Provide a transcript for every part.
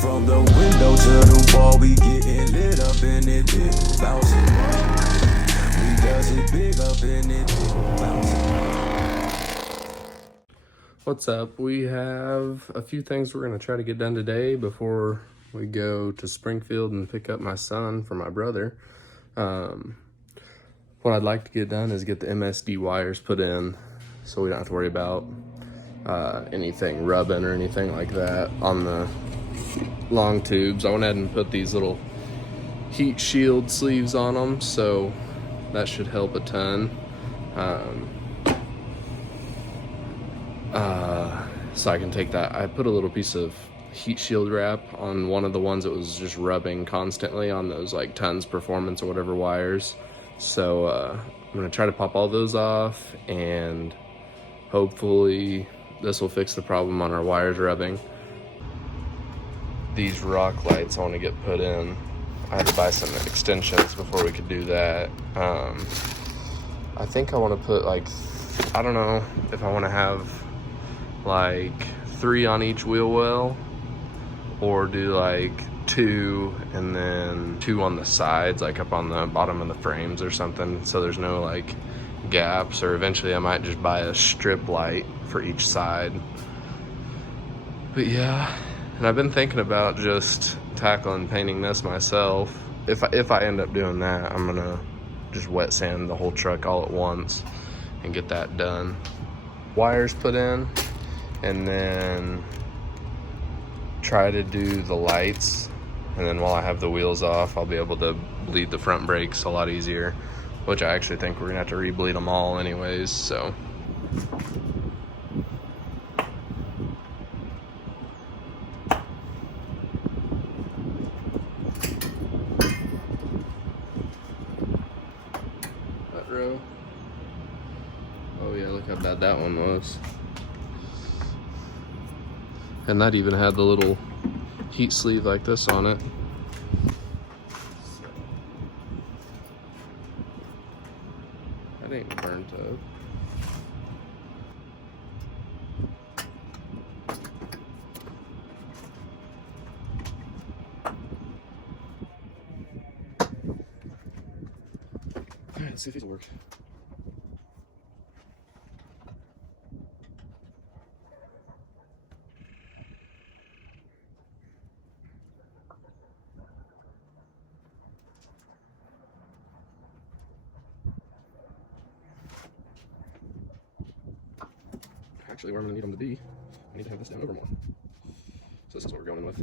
From the window to the wall, we getting lit up in it, big bouncing. We does it big up in it, big bouncing. What's up? We have a few things we're going to try to get done today before we go to Springfield and pick up my son from my brother. What I'd like to get done is get the MSD wires put in so we don't have to worry about anything rubbing or anything like that on the long tubes. I went ahead and put these little heat shield sleeves on them, so that should help a ton. So I can take that. I put a little piece of heat shield wrap on one of the ones that was just rubbing constantly on those like tons performance or whatever wires. So I'm gonna try to pop all those off, and hopefully this will fix the problem on our wires rubbing. These rock lights I want to get put in. I had to buy some extensions before we could do that. I think I want to put like, I don't know if I want to have like 3 on each wheel well, or do like 2 and then 2 on the sides, like up on the bottom of the frames or something, so there's no like gaps. Or eventually I might just buy a strip light for each side. But yeah, and I've been thinking about just tackling painting this myself. If I end up doing that, I'm gonna just wet sand the whole truck all at once and get that done. Wires put in, and then try to do the lights, and then while I have the wheels off, I'll be able to bleed the front brakes a lot easier, which I actually think we're gonna have to re-bleed them all anyways, so. That row. Oh yeah, look how bad that one was. And that even had the little heat sleeve like this on it. That ain't burnt up. Alright, let's see if these will work. Actually, where I'm gonna need them to be, I need to have this down over more. So this is what we're going with.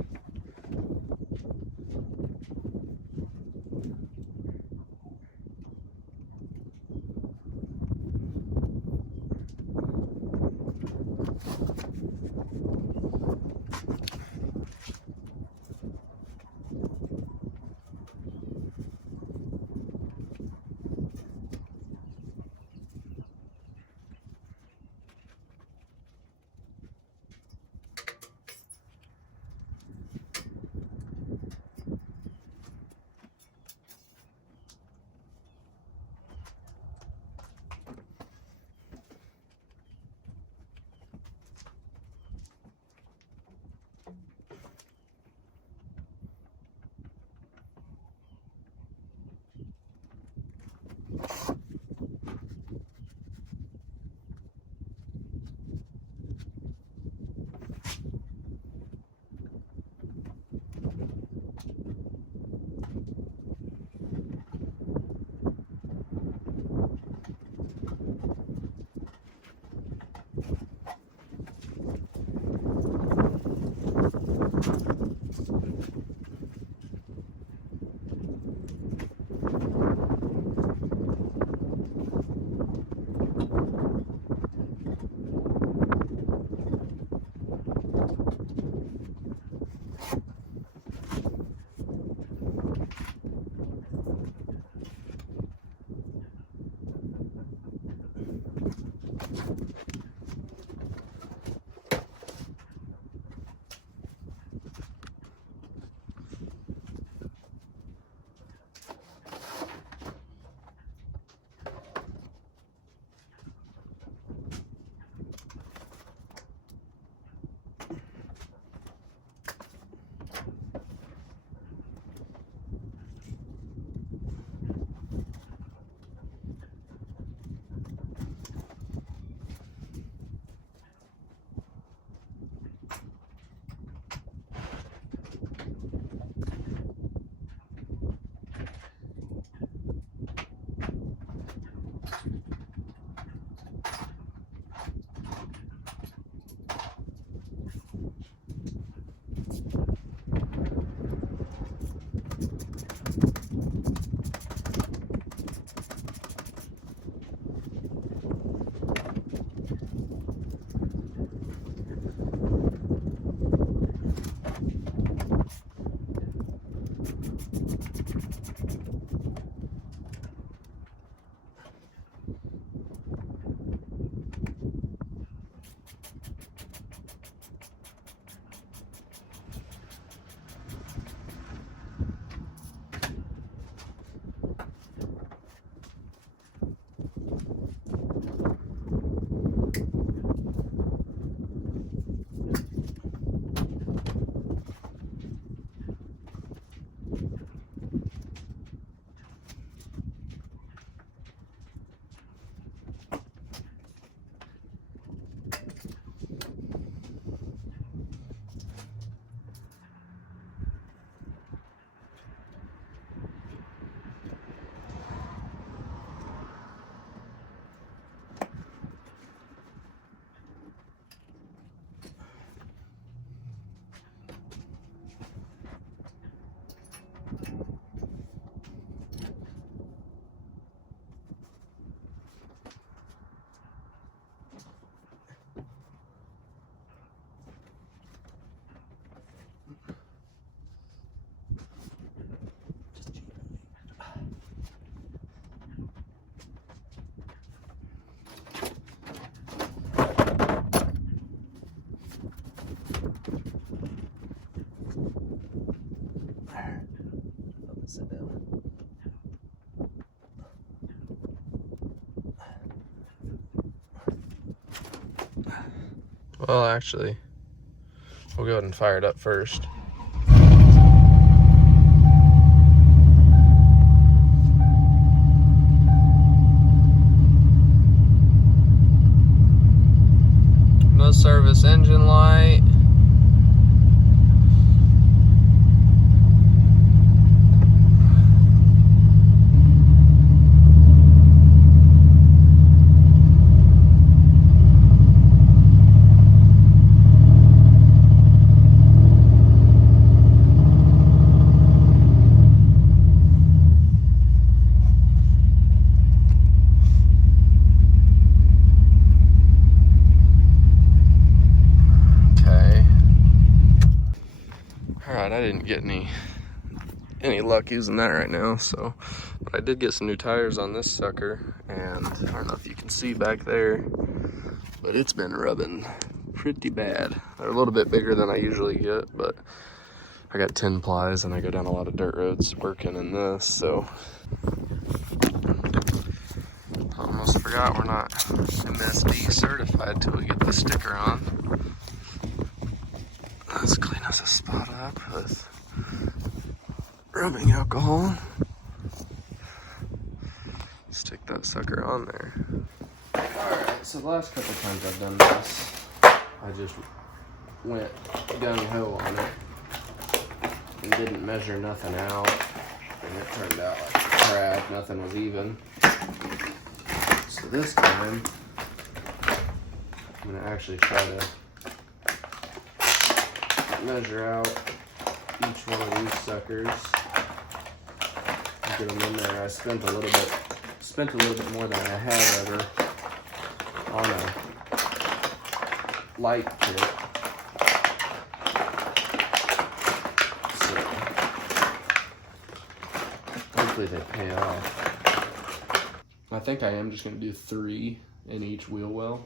Sit down. Well, actually, we'll go ahead and fire it up first. No service engine light. Alright, I didn't get any luck using that right now, so but I did get some new tires on this sucker, and I don't know if you can see back there, but it's been rubbing pretty bad. They're a little bit bigger than I usually get, but I got 10 plies and I go down a lot of dirt roads working in this, so I almost forgot we're not MSD certified till we get the sticker on. Let's clean us a spot up with rubbing alcohol. Stick that sucker on there. Alright, so the last couple times I've done this, I just went gung-ho on it and didn't measure nothing out, and it turned out like crap. Nothing was even. So this time, I'm gonna actually try to measure out each one of these suckers, get them in there. I spent a little bit more than I have ever on a light kit. So hopefully they pay off. I think I am just gonna do 3 in each wheel well.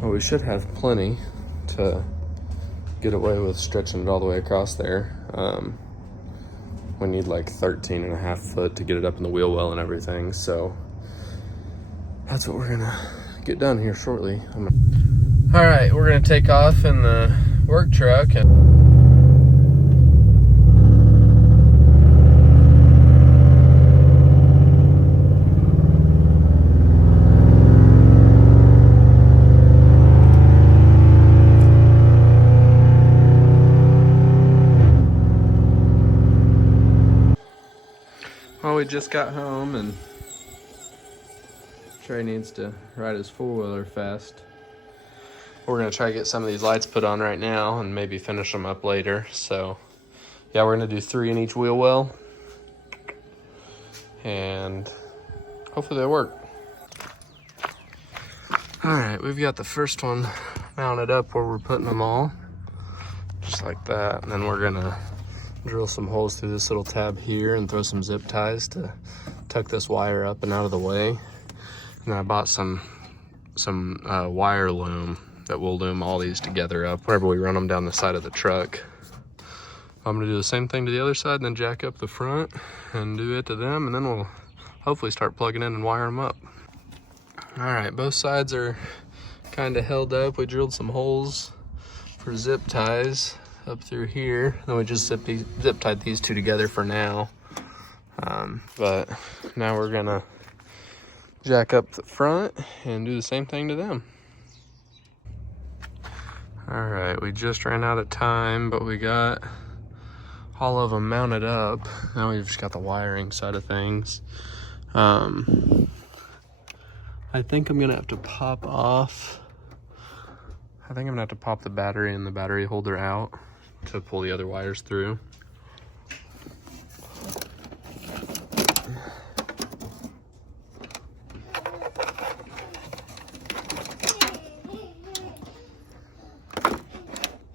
Well, we should have plenty to get away with stretching it all the way across there. We need like 13.5 foot to get it up in the wheel well and everything, so that's what we're gonna get done here shortly. All right, we're gonna take off in the work truck and well, we just got home and Trey needs to ride his four-wheeler fast. We're gonna try to get some of these lights put on right now and maybe finish them up later. So yeah, we're gonna do 3 in each wheel well and hopefully they work. All right, we've got the first one mounted up where we're putting them all, just like that. And then we're gonna drill some holes through this little tab here and throw some zip ties to tuck this wire up and out of the way. And then I bought some wire loom that will loom all these together up whenever we run them down the side of the truck. I'm gonna do the same thing to the other side and then jack up the front and do it to them, and then we'll hopefully start plugging in and wire them up. All right, both sides are kind of held up. We drilled some holes for zip ties up through here. Then we just zip tied these two together for now. But now we're gonna jack up the front and do the same thing to them. All right, we just ran out of time, but we got all of them mounted up. Now we've just got the wiring side of things. I think I'm gonna have to pop off. I think I'm gonna have to pop the battery and the battery holder out to pull the other wires through.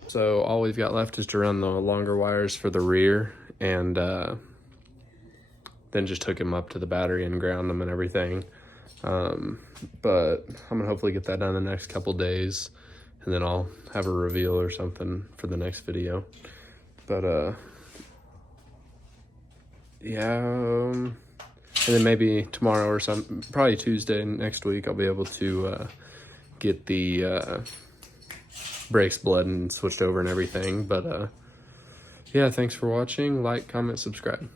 So all we've got left is to run the longer wires for the rear, and then just hook them up to the battery and ground them and everything. But I'm gonna hopefully get that done in the next couple days, and then I'll have a reveal or something for the next video. But yeah, and then maybe tomorrow or some, probably Tuesday next week, I'll be able to get the brakes bled and switched over and everything. But yeah, thanks for watching. Like, comment, subscribe.